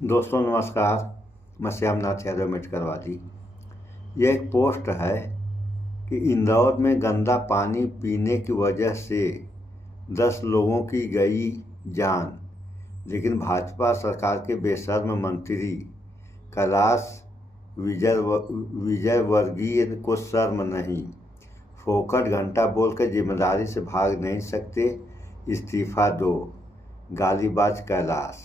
दोस्तों नमस्कार। मैं श्यामनाथ यादव मेटकरवादी। यह एक पोस्ट है कि इंदौर में गंदा पानी पीने की वजह से 10 लोगों की गई जान, लेकिन भाजपा सरकार के बेशर्म मंत्री कैलाश विजयवर्गीय को शर्म नहीं। फोकट घंटा बोल कर जिम्मेदारी से भाग नहीं सकते, इस्तीफा दो। गालीबाज कैलाश।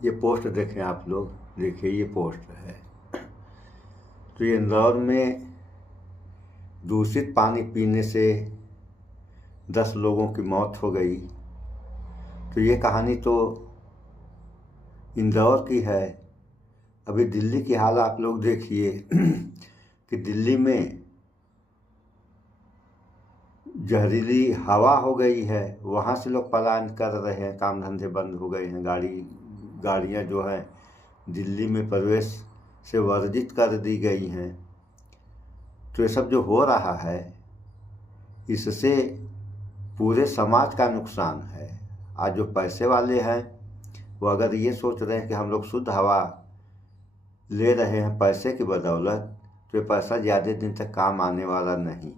ये पोस्ट देखें आप लोग, देखिए ये पोस्ट है। तो ये इंदौर में दूषित पानी पीने से 10 लोगों की मौत हो गई। तो ये कहानी तो इंदौर की है। अभी दिल्ली की हाल आप लोग देखिए कि दिल्ली में जहरीली हवा हो गई है, वहाँ से लोग पलायन कर रहे हैं, काम धंधे बंद हो गए हैं, गाड़ियाँ जो हैं दिल्ली में प्रवेश से वर्जित कर दी गई हैं। तो ये सब जो हो रहा है, इससे पूरे समाज का नुकसान है। आज जो पैसे वाले हैं वो अगर ये सोच रहे हैं कि हम लोग शुद्ध हवा ले रहे हैं पैसे की बदौलत, तो ये पैसा ज़्यादा दिन तक काम आने वाला नहीं।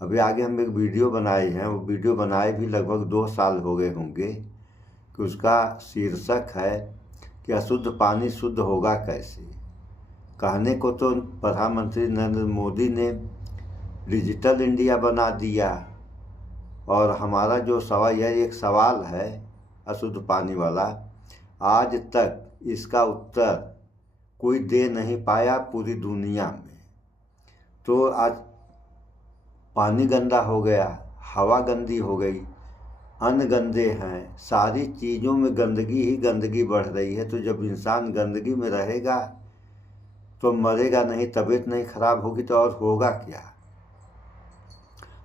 अभी आगे हम एक वीडियो बनाए हैं, वो वीडियो बनाए भी लगभग 2 साल हो गए होंगे, कि उसका शीर्षक है कि अशुद्ध पानी शुद्ध होगा कैसे। कहने को तो प्रधानमंत्री नरेंद्र मोदी ने डिजिटल इंडिया बना दिया, और हमारा जो सवाल, यह एक सवाल है अशुद्ध पानी वाला, आज तक इसका उत्तर कोई दे नहीं पाया पूरी दुनिया में। तो आज पानी गंदा हो गया, हवा गंदी हो गई, अन्न गंदे हैं, सारी चीज़ों में गंदगी ही गंदगी बढ़ रही है। तो जब इंसान गंदगी में रहेगा तो मरेगा नहीं, तबीयत नहीं खराब होगी तो और होगा क्या।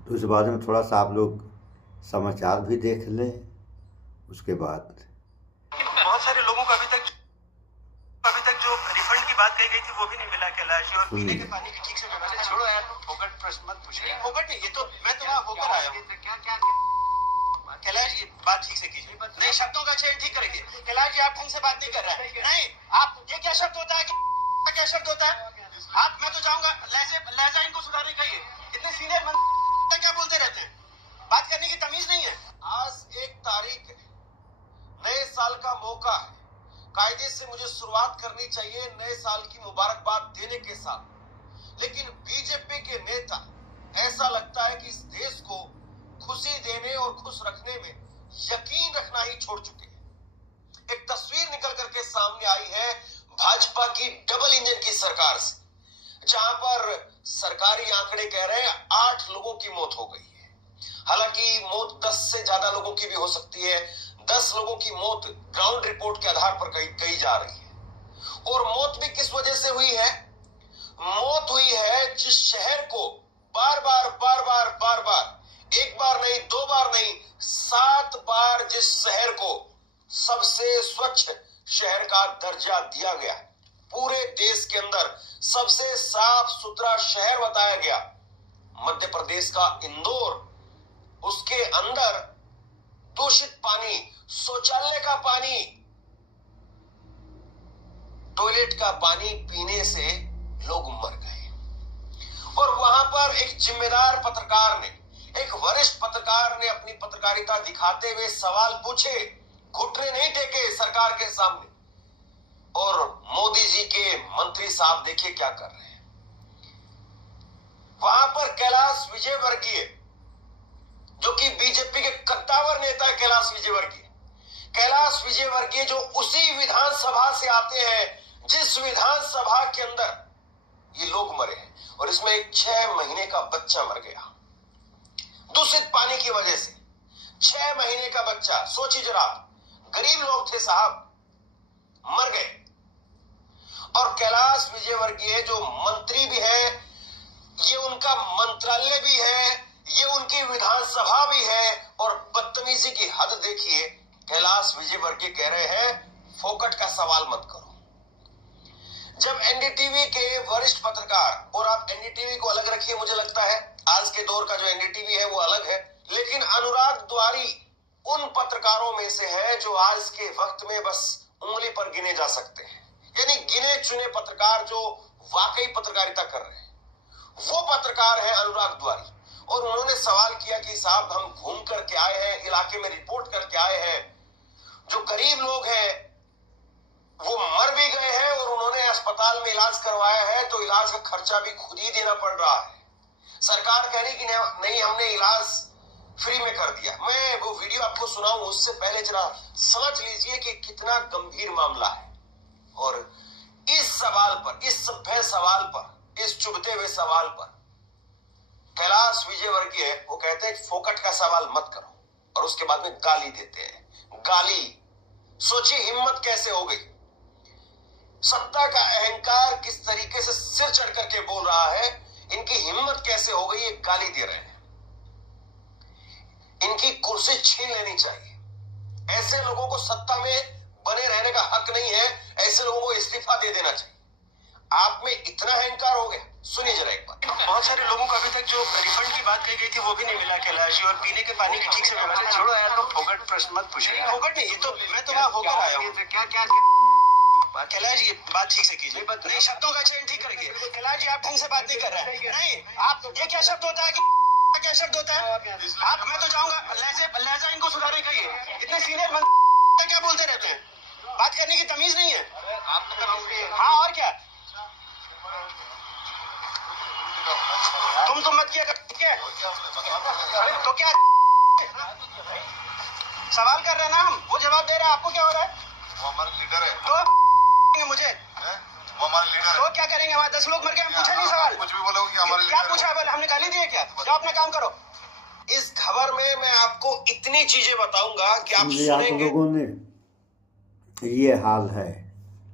तो इस बारे में थोड़ा सा आप लोग समाचार भी देख लें। उसके बाद बहुत सारे लोगों को अभी तक जो रिफंड की बात कही गई थी वो भी नहीं मिला कैलाश। और पीने के पानी की ठीक से व्यवस्था छोड़ो यार, फोकट प्रश्न मत पूछिए। फोकट नहीं, ये तो मैं तो वहाँ होकर आया हूँ। क्या कैलाश जी बात ठीक से कीजिए, नए शब्दों का चयन ठीक करेंगे। कैलाश जी आप ढंग से बात नहीं कर रहे हैं। नहीं, आप ये क्या शब्द होता है, क्या शब्द होता है? आप, मैं तो चाहूंगा लहजा इनको सुधारने का। इतने सीनियर मंत्री क्या बोलते रहते हैं, बात करने की तमीज नहीं है। आज 1 तारीख है, नए साल का मौका है, कायदे से मुझे शुरुआत करनी चाहिए नए साल की मुबारकबाद देने के साथ। लेकिन बीजेपी के नेता, ऐसा लगता है कि इस देश को खुशी देने और खुश रखने में यकीन रखना ही छोड़ चुके हैं। एक तस्वीर निकल करके सामने आई है भाजपा की डबल इंजन की सरकार से, जहां पर सरकारी आंकड़े कह रहे हैं 8 लोगों की मौत हो गई है। हालांकि मौत 10 से ज्यादा लोगों की भी हो सकती है। 10 लोगों की मौत ग्राउंड रिपोर्ट के आधार पर कही जा रही है। और मौत भी किस वजह से हुई है? मौत हुई है जिस शहर को बार बार एक बार नहीं, 2 बार नहीं, 7 बार जिस शहर को सबसे स्वच्छ शहर का दर्जा दिया गया, पूरे देश के अंदर सबसे साफ सुथरा शहर बताया गया, मध्य प्रदेश का इंदौर, उसके अंदर दूषित पानी, शौचालय का पानी, टॉयलेट का पानी पीने से लोग मर गए। और वहां पर एक जिम्मेदार पत्रकार ने, एक वरिष्ठ पत्रकार ने अपनी पत्रकारिता दिखाते हुए सवाल पूछे, घुटने नहीं टेके सरकार के सामने। और मोदी जी के मंत्री साहब देखिए क्या कर रहे हैं। वहां पर कैलाश विजयवर्गीय, जो कि बीजेपी के कद्दावर नेता है, कैलाश विजयवर्गीय जो उसी विधानसभा से आते हैं जिस विधानसभा के अंदर ये लोग मरे हैं। और इसमें एक 6 महीने का बच्चा मर गया दूषित पानी की वजह से। 6 महीने का बच्चा, सोचिए जरा, गरीब लोग थे साहब, मर गए। और कैलाश विजयवर्गीय जो मंत्री भी है, ये उनका मंत्रालय भी है, ये उनकी विधानसभा भी है। और बदतमीजी की हद देखिए, कैलाश विजयवर्गीय कह रहे हैं फोकट का सवाल मत करो। जब एनडीटीवी के वरिष्ठ पत्रकार, और आप एनडीटीवी को अलग रखिए, मुझे लगता है आज के दौर का जो एनडीटीवी है वो अलग है, लेकिन अनुराग द्वारी उन पत्रकारों में से है जो आज के वक्त में बस उंगली पर गिने जा सकते हैं, यानी गिने चुने पत्रकार जो वाकई पत्रकारिता कर रहे हैं। वो पत्रकार है अनुराग द्वारी, और उन्होंने सवाल किया कि साहब हम घूम करके आए हैं, इलाके में रिपोर्ट करके आए हैं, जो गरीब लोग हैं वो मर भी गए हैं और उन्होंने अस्पताल में इलाज करवाया है, तो इलाज का खर्चा भी खुद ही देना पड़ रहा है। सरकार कह रही कि नहीं हमने इलाज फ्री में कर दिया। मैं वो वीडियो आपको सुनाऊं उससे पहले जरा समझ लीजिए कि कितना गंभीर मामला है। और इस सवाल पर, इस सभ्य सवाल पर, इस चुभते हुए सवाल पर कैलाश विजयवर्गीय वो कहते हैं फोकट का सवाल मत करो, और उसके बाद में गाली देते हैं। गाली, सोचिए हिम्मत कैसे हो गई। सत्ता का अहंकार किस तरीके से सिर चढ़ करके बोल रहा है, इनकी हिम्मत कैसे हो गई, ये गाली दे रहे हैं। इनकी कुर्सी छीन लेनी चाहिए। ऐसे लोगों को सत्ता में बने रहने का हक नहीं है, ऐसे लोगों को इस्तीफा दे देना चाहिए। आप में इतना अहंकार हो गया। सुनिए जरा एक बार। बहुत सारे लोगों को अभी तक जो रिफंड की बात कही गई थी वो भी नहीं मिला कैलाश जी, और पीने के पानी की ठीक से व्यवस्था। छोड़ो यार, तो फोकट प्रश्न मत पूछिए। फोकट नहीं, ये तो मैं तो वहां होकर आया हूँ। क्या क्या कैलाश जी बात ठीक से कीजिए, नहीं शब्दों का चयन ठीक करिए। कैलाश जी आप ढंग से बात नहीं कर रहे हैं। नहीं, आप ये क्या शब्द होता है, क्या शब्द होता है? आप, मैं तो चाहूंगा लहजा इनको सुधारे कहिए। इतने सीनियर मंत्री क्या बोलते रहते हैं, बात करने की तमीज नहीं है। हाँ और क्या, तुम मत किया तो क्या सवाल कर रहे हैं ना हम, वो जवाब दे रहे हैं। आपको क्या हो रहा है? वो हमारे लीडर है। तो मुझे वो हमारे लीडर है। तो क्या करेंगे, हमारे 10 लोग मर गए, हम पूछे नहीं सवाल। कुछ भी बोलोगे कि हमारे क्या लीडर पूछा, बोले हमने गाली दी है क्या? जाओ अपना काम करो। इस खबर में मैं आपको इतनी चीजें बताऊंगा कि आप आप सुनेंगे। लोगों ने ये हाल है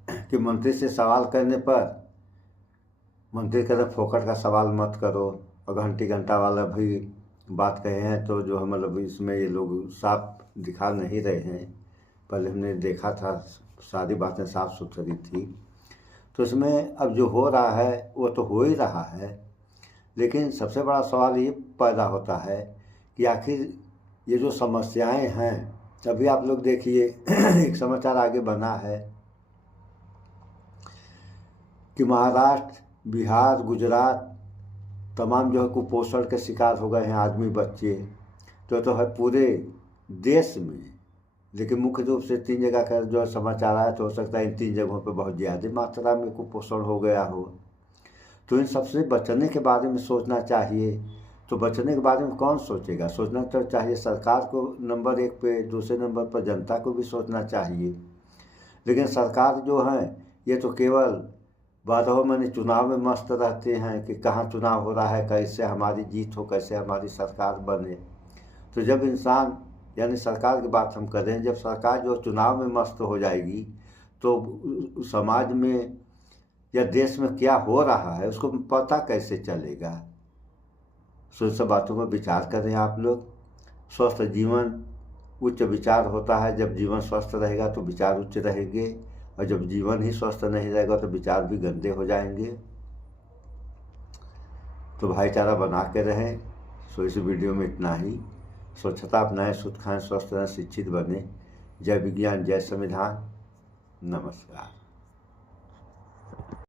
कि मंत्री से सवाल करने पर मंत्री कहते फोकट का सवाल मत करो, और घंटा वाला भी बात कहे हैं तो जो है मतलब इसमें ये लोग साफ दिखा नहीं रहे हैं। पहले हमने देखा था सारी बातें साफ सुथरी थी, तो इसमें अब जो हो रहा है वो तो हो ही रहा है, लेकिन सबसे बड़ा सवाल ये पैदा होता है कि आखिर ये जो समस्याएं हैं, अभी आप लोग देखिए एक समाचार आगे बना है कि महाराष्ट्र, बिहार, गुजरात तमाम जो है कुपोषण के शिकार हो गए हैं आदमी, बच्चे। तो है पूरे देश में, लेकिन मुख्य रूप से 3 जगह का जो समाचार आया, तो हो सकता है इन 3 जगहों पे बहुत ज़्यादा मात्रा में कुपोषण हो गया हो। तो इन सबसे बचने के बारे में सोचना चाहिए। तो बचने के बारे में कौन सोचेगा? सोचना तो चाहिए सरकार को नंबर 1 पे, दूसरे नंबर पर जनता को भी सोचना चाहिए। लेकिन सरकार जो है ये तो केवल 12 महीने चुनाव में मस्त रहते हैं कि कहाँ चुनाव हो रहा है, कैसे हमारी जीत हो, कैसे हमारी सरकार बने। तो जब इंसान, यानी सरकार की बात हम कर रहे हैं, जब सरकार जो चुनाव में मस्त हो जाएगी तो समाज में या देश में क्या हो रहा है उसको पता कैसे चलेगा? सो इन सब बातों पर विचार करें आप लोग। स्वस्थ जीवन उच्च विचार होता है। जब जीवन स्वस्थ रहेगा तो विचार उच्च रहेंगे, और जब जीवन ही स्वस्थ नहीं रहेगा तो विचार भी गंदे हो जाएंगे। तो भाईचारा बना के रहें। सो इस वीडियो में इतना ही। स्वच्छता अपनाएं, शुद्ध खाएं, स्वस्थ रहें, शिक्षित बने। जय विज्ञान, जय संविधान। नमस्कार।